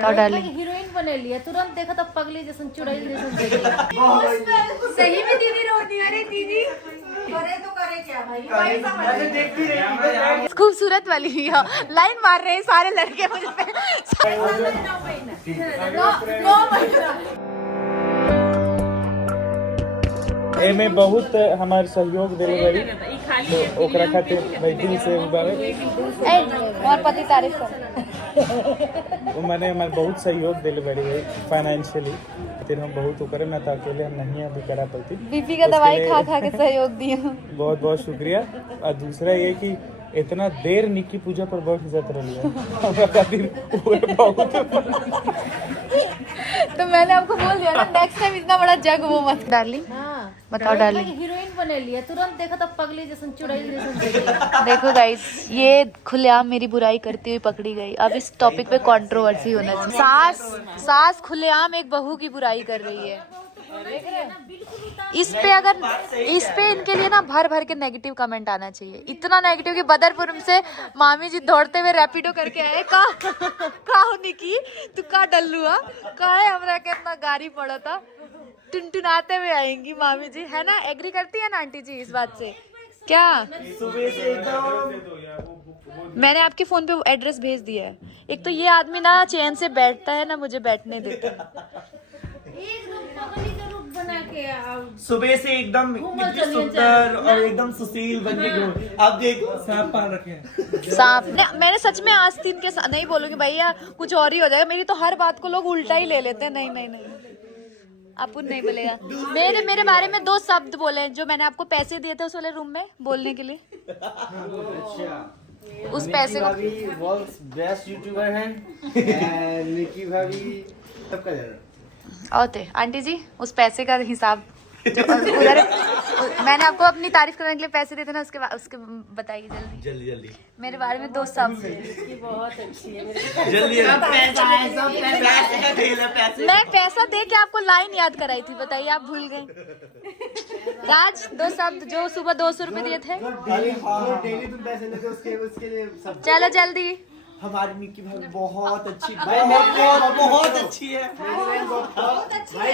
और darling heroine बने लिया तुरंत देखा तो पगली जैसे चुड़ैल जैसे सही में दीदी रोती अरे दीदी करे तो करे क्या भाई देखती रही खूबसूरत वाली लाइन मार रहे हैं सारे लड़के मुझे पे। एमे बहुत हमारे सहयोग दिले बड़ी तो ओकरा खातिर भाई दिल से और पति तारीफ कर वो मैंने हमारे बहुत सहयोग दिले बड़ी भाई फाइनेंशियली फिर हम बहुत करे ना तो अकेले हम नहीं अभी करा पाती बीपी का दवाई खा खा के सहयोग दिया। बहुत बहुत शुक्रिया। और दूसरा ये कि इतना देर निक्की पूजा पर बहुत इज्जत रही है हमरा खातिर वो बहुत तो मैंने आपको बोल दिया ना नेक्स्ट टाइम इतना बड़ा जग वो मत। डार्लिंग बताओ डार्लिंग हीरोइन बने लिया तुरंत देखा तो पगली जैसे चुड़ैल जैसे देखो गाइस ये खुलेआम मेरी बुराई करती हुई पकड़ी गई। अब इस टॉपिक पे कंट्रोवर्सी होना चाहिए। सास खुलेआम एक बहू की बुराई कर रही है। इस पे इनके लिए ना भर भर के नेगेटिव कमेंट आना चाहिए। इतना नेगेटिव कि बदरपुर से मामी जी दौड़ते हुए रैपिडो करके आए का होने की तू का डल्लुआ का है हमरा के इतना गाड़ी पड़ा था टुनटुनाते हुए आएंगी मामी जी है ना। एग्री करती है ना आंटी जी इस बात से क्या? मैंने आपके फोन पे एड्रेस भेज दिया है। एक तो ये आदमी ना चैन से बैठता है ना मुझे बैठने देता। सुबह से एकदम इतनी सुंदर और एकदम सुशील बन के आप देखो सांप पाल रखे हैं। सांप मैंने सच में आस्तीन के नहीं बोलूंगी भैया कुछ और ही हो जाएगा। मेरी तो हर बात को लोग उल्टा ही ले लेते हैं। नहीं नहीं नहीं अपुन नहीं बोलेगा। मेरे बारे में 2 शब्द बोले जो मैंने आपको पैसे दिए थे उस वाले रूम में बोलने के लिए। उस पैसे को बेस्ट यूट्यूबर हैं निकी भाभी सबका और थे आंटी जी उस पैसे का हिसाब जो उधर मैंने आपको अपनी तारीफ करने के लिए पैसे देते ना उसके बताइए जल्दी जल्दी मेरे बारे में 2 शब्द। बहुत अच्छी है जल्दी मैं पैसा दे के आपको लाइन याद कराई थी बताइए आप भूल गए। राज 2 शब्द जो सुबह 200 रुपए दिए थे। डेली तुम पैसे लेते उसके लिए सब चलो जल्दी। हमारी निक्की भाभी बहुत अच्छी बहुत अच्छी है।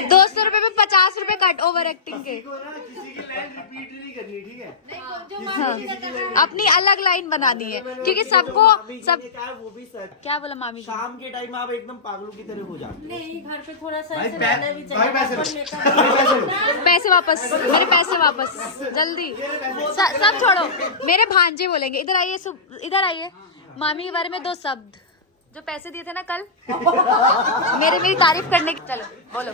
200 रुपए में 50 रुपए कट ओवर एक्टिंग के। किसी की लाइन रिपीट नहीं करनी ठीक है। हाँ। अपनी अलग लाइन बनानी है क्योंकि सबको सब वो भी सर क्या बोला मामी जी शाम के टाइम आप एकदम पागलों की तरह हो जाते नहीं घर पे थोड़ा सा ऐसे रहना भी चाहिए। पैसे वापस मेरे पैसे वापस जल्दी सब छोड़ो। मेरे भांजे बोलेंगे इधर आइए इधर आइए। मामी के बारे में 2 शब्द जो पैसे दिए थे ना कल मेरी तारीफ करने की। चलो बोलो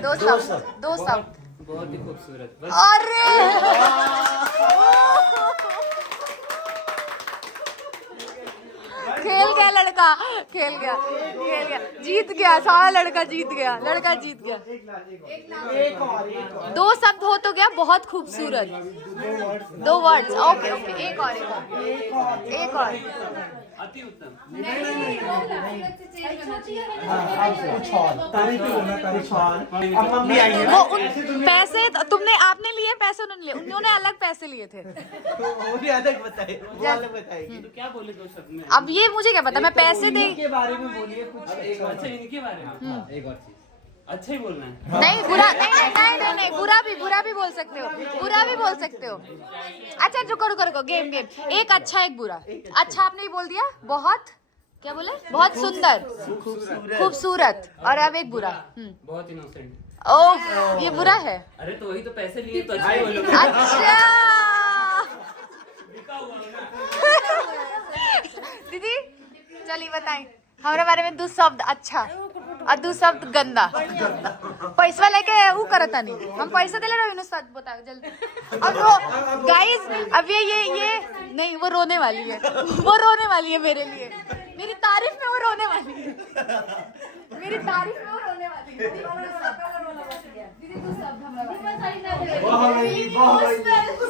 2 शब्द। बहुत ही खूबसूरत। अरे खेल गया लड़का खेल गया जीत गया सारा लड़का जीत गया 2 शब्द हो तो गया बहुत खूबसूरत 2 वर्ड्स। ओके एक और अति उत्तम। वो पैसे तुमने आपने लिए पैसे उन्होंने लिए उन्होंने अलग पैसे लिए थे। वो भी अलग बताए वो अलग बताएगी। तो क्या बोले 2 शब्द में? अब ये मुझे क्या पता मैं पैसे दे के बारे में बोलिए कुछ। अच्छा इनके बारे में एक और चीज अच्छा ही बोलना है। नहीं बुरा नहीं बुरा भी बोल सकते हो अच्छा रुको गेम एक अच्छा एक बुरा। अच्छा आपने ही बोल दिया बहुत क्या बोले बहुत सुंदर खूबसूरत और अब एक बुरा। बहुत इनोसेंट। ओह ये बुरा है। अरे तो वही तो पैसे लिए तो अच्छा ही बोलोगे। अच्छा दीदी चलिए बताएं हमारे बारे में 2 शब्द अच्छा और 2 शब्द गंदा। पैसा लेके वो करता नहीं हम पैसा दे ले रहे हो सच बताओ जल्दी। और गाइस अब ये नहीं वो रोने वाली है मेरे लिए मेरी तारीफ में वो रोने वाली है दीदी 2 शब्द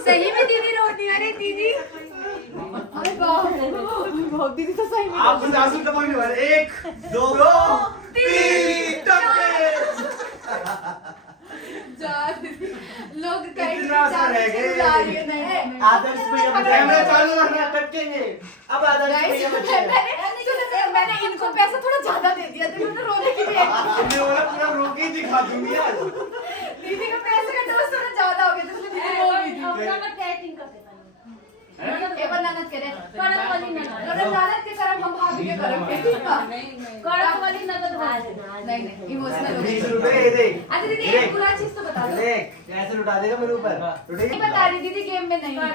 सही में दीदी रोती अरे दीदी दीदी तो सही में आप आंसू टपकने वाले 1 2 3 लोग आदर्श भैया कैमरा चालू रखना टपकेंगे। अब आदर्श भैया मैंने इनको पैसा थोड़ा तुमने बोला पूरा रोक ही दिखा दूंगी यार। दीदी का पैसे का डोज थोड़ा ज्यादा हो गया तो इसलिए दीदी रो भी थी। एक बार ननद करे कड़क वाली ननद। अगर ननद के करम हम भाभी के करम के ठीक है कड़क वाली ननद हो। नहीं इमोशनल हो 20 गई। रुपए ये देख। अच्छा दीदी एक बुरा चीज तो बता दो। देख ऐसे लुटा देगा मेरे ऊपर। नहीं बता रही दीदी गेम में नहीं है।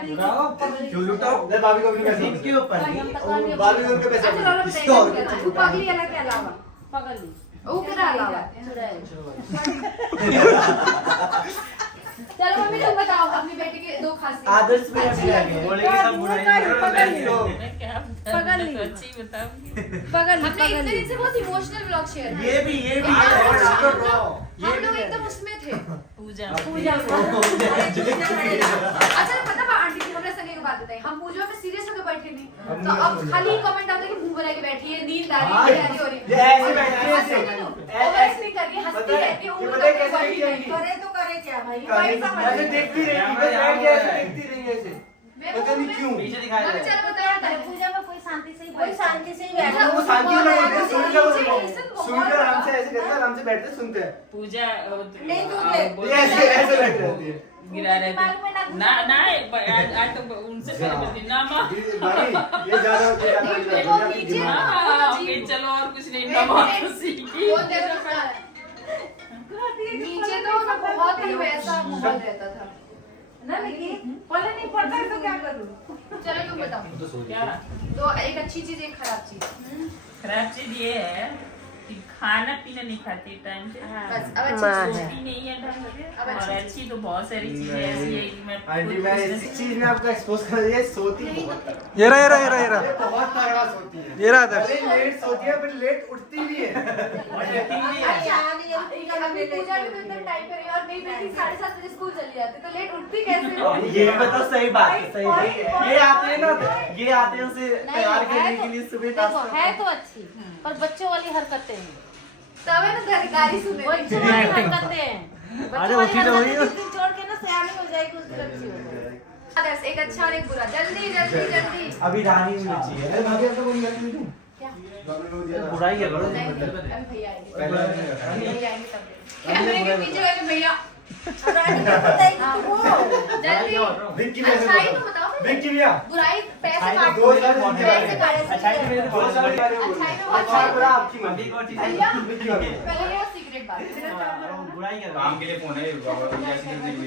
क्यों लुटाओ? ले भाभी को अपने पैसे के ऊपर। भाभी को उनके पैसे। अच्छा चलो बताइए तू पगली वाला के अलावा पगली वो करा अलावा चलो मम्मी तुम बताओ अपनी बेटी के दो खासियत। आदर्श में अभी आ गए। बोलेगी सब बुराई नहीं पगली हमने इतने दिन से बहुत इमोशनल व्लॉग शेयर किया। ये भी हम लोग एकदम उसमें थे। पूजा अच्छा पता बा आंटी जी हमने संगे की बात बताई हम पूजा में सीरियस होकर बैठे नहीं तो अब खाली कमेंट आता है कि मुंह बना के बैठी है नींद आ रही है तैयारी हो रही है ये ऐसे बैठती है ऐसे। ओवर नहीं कर रही है हंसती रहती है ये पता है कैसे बैठी है? करे तो करे क्या भाई ऐसे देखती रहेगी बस बैठ गया ऐसे देखती रहेगी ऐसे। पता नहीं क्यों। पीछे दिखाया चलो बताया पूजा में कोई शांति से ही बैठा वो शांति वाला बोलते हैं, सुनकर आराम से ऐसे करते हैं, आराम से बैठते हैं, सुनते हैं। पूजा नहीं तो ये ऐसे बैठ रहती है। गिरा रहे थे ना ना आज तो उनसे पहले बोलती ना माँ भाई ये ज्यादा वो नीचे हाँ ओके चलो और कुछ नहीं ना बहुत सीखी वो देखो नीचे तो ना बहुत ही वैसा माहौल रहता था ना लेकिन पहले नहीं पढ़ता है तो क्या करूँ? चलो तुम बताओ क्या तो एक अच्छी चीज एक खराब चीज खराब चीज ये है कि खाना पीना नहीं खाती टाइम से बस अब अच्छी चीज सोती नहीं है ढंग से अब और अच्छी अच्छी तो बहुत सारी चीजें ऐसी है कि मैं आंटी मैं इसी चीज में आपको एक्सपोज कर रही है सोती बहुत है। ये रहा ये बहुत तगड़ा सोती है। ये रहा था। अरे लेट सोती है फिर लेट उठती भी है। अभी पूजा भी तो इतना टाइम पे रही है और मेरी बेटी 7:30 बजे स्कूल चली जाती है तो लेट उठती कैसे हो? ये भी बताओ सही बात है सही बात है। ये आते हैं ना ये आते हैं उसे तैयार करने के लिए सुबह देखो है तो अच्छी पर बच्चों वाली हरकतें हैं तब है ना गाली सुने बच्चों वाली हरकतें हैं बच्चों वाली हरकतें जिस दिन छोड़ के ना सयानी हो जाएगी उस दिन अच्छी हो जाएगी आदर्श एक अच्छा और एक बुरा जल्दी जल्दी जल्दी अभी रानी होनी चाहिए। अरे भाभी अब तो बोल रही थी क्या बुराई है बड़ो नहीं अभी भैया आएंगे भैया आएंगे तब कैमरे के पीछे गए भैया जल्दी विक्की अच्छाई तो बताओ विक्की भैया बुराई पैसे अच्छाई काट तो 2 साल पैसे काट अच्छाई तो मेरे 2 साल पहले अच्छाई में अच्छा बुरा आपकी मर्जी भैया पहले वो सीक्रेट बात बुराई कर काम के लिए फोन है बाबा जैसे कि नहीं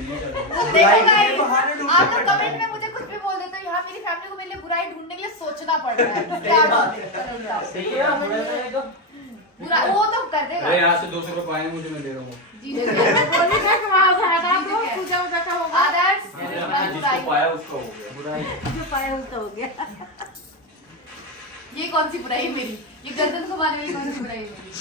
देखो गाइस आप लोग कमेंट में मुझे कुछ भी बोल देते हो यहाँ मेरी फैमिली को मेरे लिए बुराई ढूंढने के लिए सोचना पड़ रहा है क्या बात है सही है बुरा तो बुरा वो तो कर देगा अरे यहाँ से 200 रुपए पाएंगे मुझे मैं दे रहा हूँ जी जी आदर्श जिसको पाया उसका हो गया बुराई जो पाया उसका हो गया ये कौन सी बुराई है मेरी ये गर्दन घुमाने वाली कौन सी बुराई है मेरी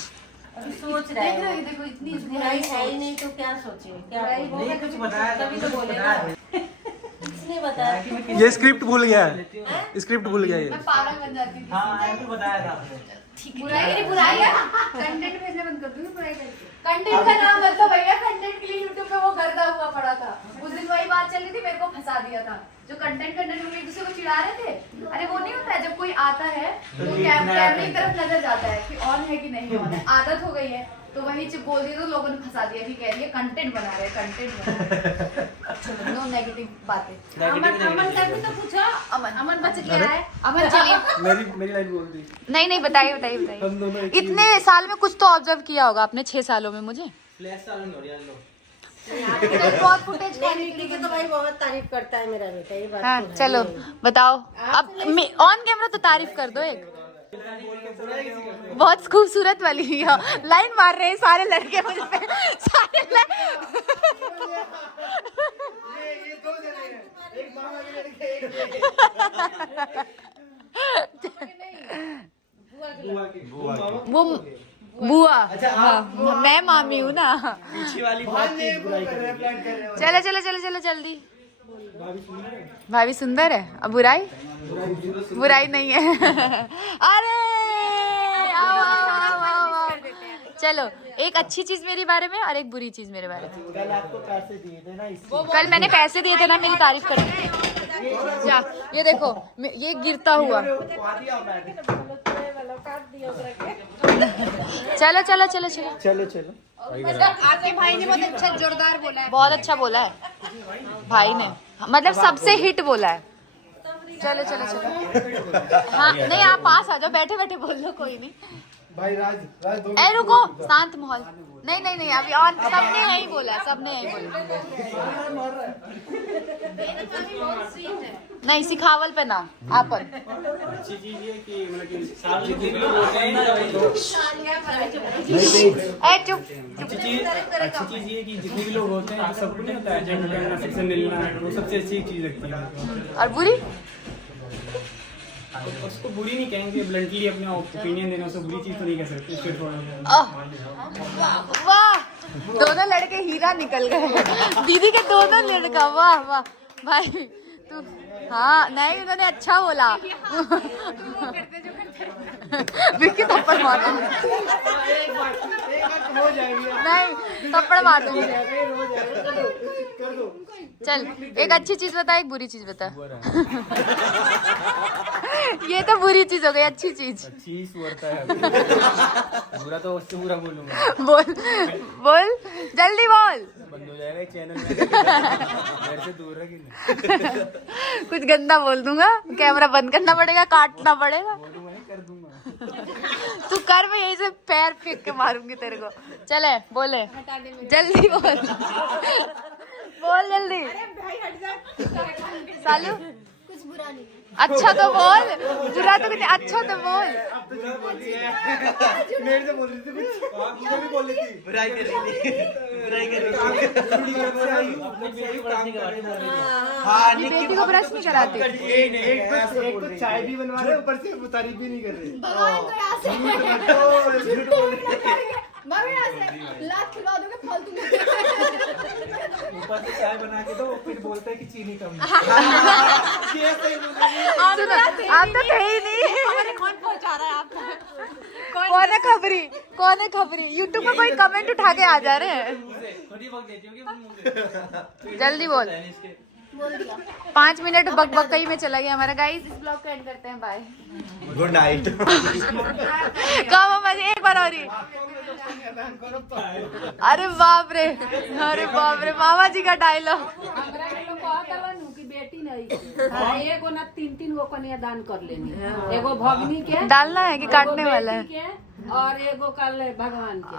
अभी सोच रहा देख रहे है हो देखो इतनी बुराई है ही नहीं तो क्या सोचे क्या बुराई बोले? नहीं कुछ बताया तभी तो बोले ना किसने बताया ये स्क्रिप्ट भूल गया है स्क्रिप्ट भूल गया ये मैं पागल बन जाती थी हां ऐसे बताया था आपने। बुराई मेरी बुराई है कंटेंट भेजना बंद कर दूंगी बुराई करके कंटेंट का नाम मत लो भैया कंटेंट के लिए YouTube पे वो गर्दा हुआ पड़ा था उस दिन वही बात चल रही थी मेरे को फंसा दिया था जो कंटेंट में एक दूसरे को चिढ़ा रहे थे अरे वो नहीं होता है जब कोई आता है तो कैमरे की तरफ नजर जाता है कि ऑन है कि नहीं ऑन है आदत हो गई है तो वही चुप बोल दिया तो लोगों ने फंसा दिया कि कह रही है कंटेंट बना रहे हैं कंटेंट बना रहे हैं नो नेगेटिव बातें अमन का भी तो पूछा अमन बच गया है अमन चलिए मेरी लाइन बोल दी। नहीं नहीं बताइए बताइए हम दोनों बताइए एक ही इतने साल में कुछ तो ऑब्जर्व किया होगा आपने 6 सालों में मुझे फ्लैश सालन हो रहा है लो बहुत फुटेज नहीं विक्की के तो भाई बहुत तारीफ करता है मेरा बेटा ये बात हाँ तो है। चलो बताओ अब ऑन कैमरा तो तारीफ कर दो एक बहुत खूबसूरत वाली लाइन मार रहे हैं सारे लड़के मुझ पे सारे ये 2 जने हैं एक मामा के लड़के एक बुआ वो बुआ अच्छा, हाँ, मैं मामी हूँ ना पीछे वाली बात की बुराई कर रहे हैं प्लान कर रहे हैं। चलो चलो चलो चलो जल्दी भाभी सुंदर है अब बुराई बुराई नहीं है अरे आओ आओ आओ आओ आओ चलो एक अच्छी चीज मेरे बारे में और एक बुरी चीज मेरे बारे में कल आपको पैसे दिए थे ना इसलिए कल मैंने पैसे दिए थे ना मेरी तारीफ करने जा ये देखो ये गिरता हुआ चलो चलो चलो चलो। चलो चलो। आपके भाई ने बहुत अच्छा जोरदार बोला है, बहुत अच्छा बोला है भाई ने, मतलब सबसे हिट बोला है। चलो चलो चलो। हाँ नहीं आप पास आ जाओ, बैठे बैठे बोल लो, कोई नहीं। भाई राज दो ए रुको, शांत माहौल। नहीं नहीं नहीं अभी और सबने यही बोला, सबने यही बोला। नहीं सिखावल पे ना आपन। अच्छी चीज ये कि मतलब कि जितने भी लोग होते हैं ए चुप। अच्छी चीज ये कि जितने भी लोग होते हैं सबको नहीं होता है जन्म करना, सबसे मिलना, वो सबसे अच्छी चीज लगती है। और बुरी उसको बुरी नहीं कहेंगे, ब्लंटली अपना ओपिनियन देना, उसको बुरी चीज तो नहीं कह सकते। वाह दोनों लड़के हीरा निकल गए, दीदी के दोनों लड़का। वाह वाह भाई तू, हाँ नहीं उन्होंने अच्छा बोला। विक्की थप्पड़ मार दूंगी, नहीं थप्पड़ मार दूंगी। चल एक अच्छी चीज बता, एक बुरी चीज बता। ये तो बुरी चीज हो गई, अच्छी चीज। चीज सुअरता है बुरा तो उससे बुरा बोलूंगा। बोल बोल जल्दी बोल। बंद हो जाएगा चैनल में, घर से दूर रह। कुछ गंदा बोल दूंगा, कैमरा बंद करना पड़ेगा, काटना पड़ेगा। कर दूंगा। तू कर, मैं यही से पैर फेंक के मारूंगी तेरे को। चले बोले जल्दी बोल, बोल जल्दी। सालू कुछ बुरा नहीं। अच्छा तो बोल, बुरा तो कुछ, अच्छा तो बोल। मेरे से बोल रही थी कुछ, मुझे भी बोल रही थी। बुराई कर रही थी, बुराई कर रही थी। हाँ ये बेटी को ब्रश नहीं कराती। एक तो चाय भी बनवा रहे, ऊपर से तारीफ भी नहीं कर रहे। भगवान को यहाँ से मम्मी यहाँ से लात खिलवा दोगे फालतू में। ऊपर से चाय बना के दो, फिर बोलते हैं कि चीनी कम है। सुनो आप तो थे ही नहीं। कौन पहुंचा रहा है आपको? कौन है खबरी, कौन है खबरी? यूट्यूब पे कोई कमेंट उठा के आ जा रहे हैं। जल्दी बोल। बोल दिया। 5 मिनट बक बकई में चला गया हमारा। गाइस इस ब्लॉग को एंड करते हैं, बाय। Good night. कब मजे एक बार और ही। अरे बाप रे, अरे बाप रे, मामा जी का डायलॉग। की बेटी नहीं एगो ना 3 गो कन्या दान कर लेनी, एगो भगनी के डालना है कि काटने वाला है? के और एगो कल भगवान के।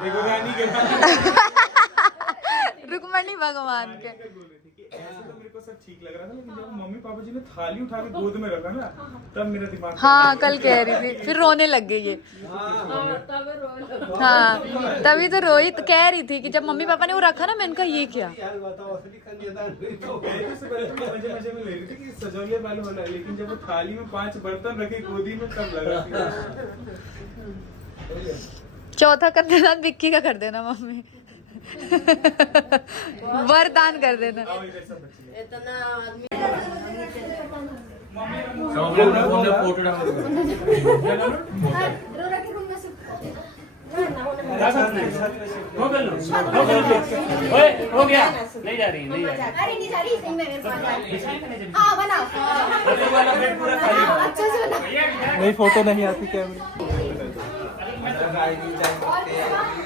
रुक्मणी भगवान के। ऐसे तो मेरे को सब ठीक लग रहा था, लेकिन जब मम्मी पापा जी ने थाली उठा के गोद में रखा ना, तब मेरा दिमाग। हाँ कल कह रही थी, फिर रोने लग गई ये। हाँ तभी तो रोई, तो कह रही थी कि जब मम्मी पापा ने वो रखा ना, मैंने कहा ये क्या। मजे मजे में ले रही थी कि सजौलिया वाला वाला, लेकिन जब वो थाली में 5 बर्तन रखे गोदी में, तब लगा। चौथा कर देना विक्की का, कर देना मम्मी। वरदान कर देना। फोटो डाल हो गया, नहीं जा रही, नहीं जा रही। अरे नहीं जा रही, सही में मेरे पास हाँ बनाओ अच्छे से बनाओ। नहीं फोटो नहीं आती कैमरे।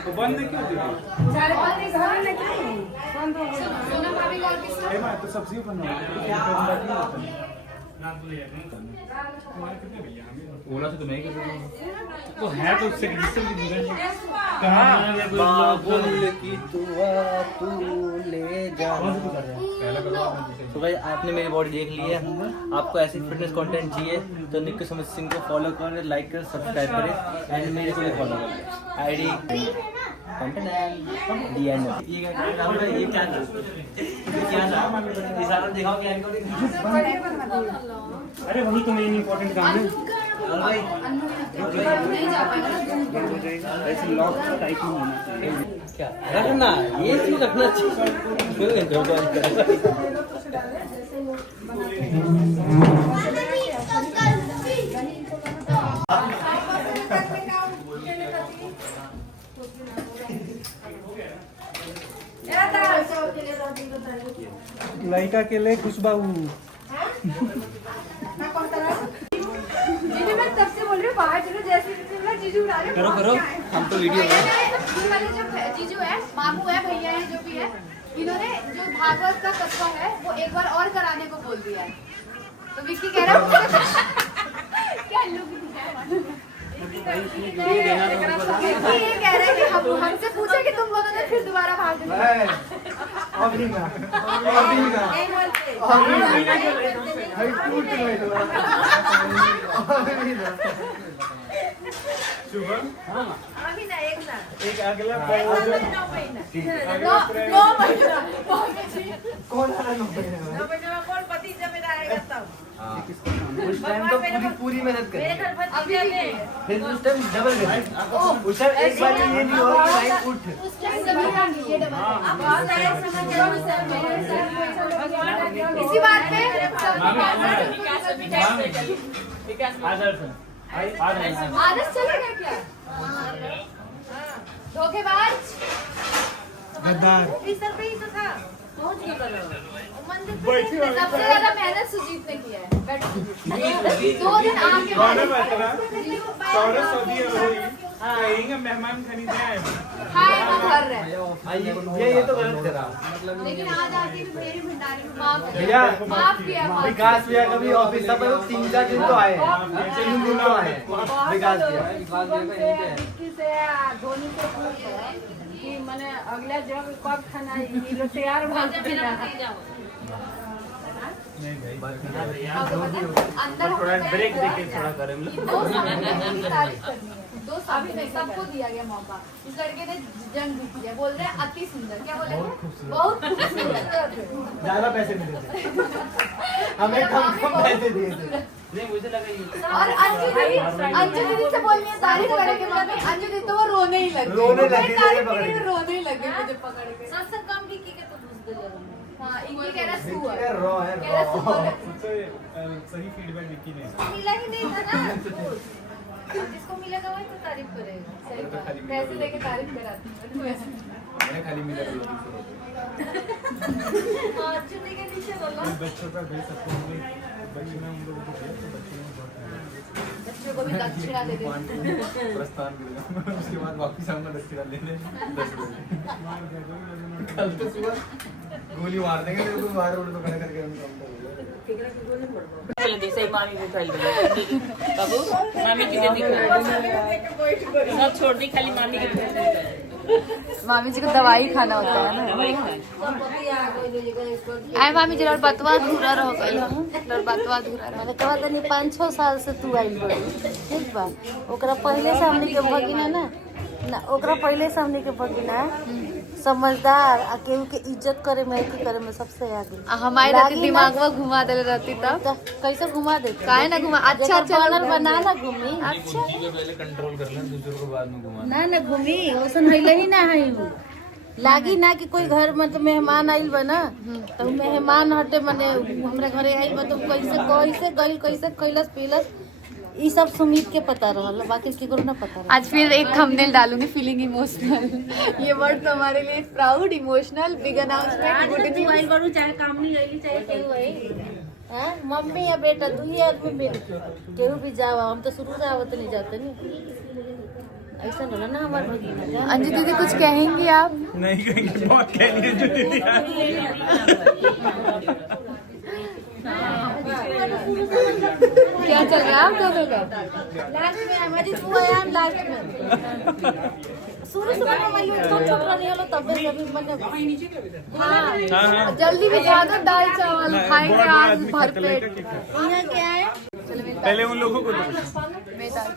तो बंद क्यों दीदी? तो सब्जी बनना ओला से तो नहीं कर सकती। तो है, तो उससे जिससे भी तो भाई आपने मेरी बॉडी देख ली है, आपको ऐसी फिटनेस कंटेंट चाहिए तो निक्की सुमित सिंह को फॉलो करें, लाइक करें, सब्सक्राइब करें एंड मेरे को भी फॉलो करें। आईडी ये क्या नाम इशारा दिखाओ क्या इनको। अरे वही तो मेन इम्पोर्टेंट काम है। ऐसे लॉक टाइप में होना चाहिए। क्या रखना, ये चीज रखना चाहिए। लड़का के लिए खुशबू। मैं तब से बोल रही हूँ बाहर चलो, जैसे जीजू उड़ा रहे हो? करो करो, हम तो वीडियो में। ये वाले जो जीजू है, मामू है, भैया है, जो भी है, इन्होंने जो भागवत का कथवा है वो एक बार और कराने को बोल दिया है। तो विक्की कह रहा है क्या लोग विक्की ये कह रहे हैं कि हमसे पूछे कि तुम लोगों ने फिर दोबारा भाग लिया। एक अगला उस टाइम तो पूरी मेहनत करी, फिर उस टाइम डबल गई। उस टाइम एक बार ये नहीं हुआ कि भाई उठ। इसी बात पे आदर्श चलेगा क्या? धोखेबाज गद्दार सबसे ज्यादा मेहनत सुजीत ने किया है। बैठो सुजीत। 2 दिन आके कहेंगे मेहमान खरीदे आए खाए हम भर रहे हैं। ये तो गलत करा। लेकिन आज आके भी मेरी भंडारी में माफ भैया, माफ किया विकास भैया कभी ऑफिस था पर 3-4 दिन तो आए, 3 दिन तो आए विकास भैया। विक्की से धोनी से पूछ कि मैंने अगला जब कब खाना ये लोग तैयार भाग अंदर थोड़ा ब्रेक देके थोड़ा करें। 2 साल में सबको दिया गया मौका। इस लड़के ने जंग जीती है। बोल रहे हैं अति सुंदर। क्या बोले? बहुत खूबसूरत। ज्यादा पैसे मिले थे, हमें कम पैसे दिए थे। नहीं मुझे लगा ये और अंजू दीदी से बोलनी है तारीफ करने के बाद में अंजू दीदी तो वो रोने ही लगी। रोने लगी, तारीफ पकड़ की के। रोने ही लगी मुझे पकड़ के। सबसे कम विक्की के तो घुस गए। हाँ, इनकी कह रहा सुअर। ये रॉ है, कह रहा रॉ। सुअर है। सबसे सही फीडबैक विक्की ने। मिला ही नहीं था ना। जिसको मिलेगा वही तो तारीफ करेगा। सही बात। पैसे देके तारीफ कराती हूँ। मैं खाली मिला हाँ, चुन्नी के नीचे बोलो। बच्चों का भेज सकते हैं बच्चे में हम लोग को दिया तो बच्चे में बहुत बच्चों को भी दक्षिणा दे देती हूँ। प्रस्थान करेगा, उसके बाद वापस आऊंगा दक्षिणा लेने 10 बजे। कल तो सुबह गोली मार देंगे मेरे को, बाहर उड़ तो खड़ा करके हम काम करेंगे। मामी को खाई बाबू मामी की दे सब छोड़ दी, खाली मामी के मामी जी को दवाई खाना होता है ना। आए मामी जी और बतवा अधूरा रह गई हम और बतवा अधूरा रह। कहवा तनी 5-6 साल से तू आइल बड़ी, ठीक बा। ओकरा पहले से हमनी के भगिना ना ओकरा पहले से हमनी के भगिना समझदार आ केहू के इज्जत करे में की करे में सबसे आगे। हमारे रहती दिमाग में घुमा दे रहती तब कैसे घुमा देते काहे ना घुमा। अच्छा अच्छा बनल बना ना घूमी। अच्छा पहले कंट्रोल कर लें, दूसरों को बाद में घुमा। ना घूमी ओसन हइले ही ना है उ। लागी ना कि कोई घर मतलब मेहमान आइल बा ना तो मेहमान हटे मने हमरा घरे आइल बा तो कैसे गइल कैसे खइलस पीलस ई सब सुमित के पता रहल, बाकी केकरो ना पता रहल। आज फिर एक थंबनेल डालूंगी फीलिंग इमोशनल। ये वर्ड तो हमारे लिए proud emotional big announcement good news. Mobile करू चाहे काम नहीं रही चाहे केहू है हां मम्मी या बेटा तू ही आदमी मिल केहू भी जाओ। हम तो शुरू से आवत नहीं जाते नहीं ऐसा होला ना हमार भगिना जा। अंजू दीदी कुछ कहेंगी आप? नहीं कहेंगे, बहुत कह लिए जो दीदी। क्या चल रहा है आप दोनों का? लास्ट में हमारी तू आया लास्ट में शुरू से मोबाइल में छोटा नहीं होला तब से अभी मैंने हाँ हाँ। जल्दी भी खा दो दाल चावल खाएंगे आज भर पेट। यहाँ क्या है पहले उन लोगों को दो। मैं दाल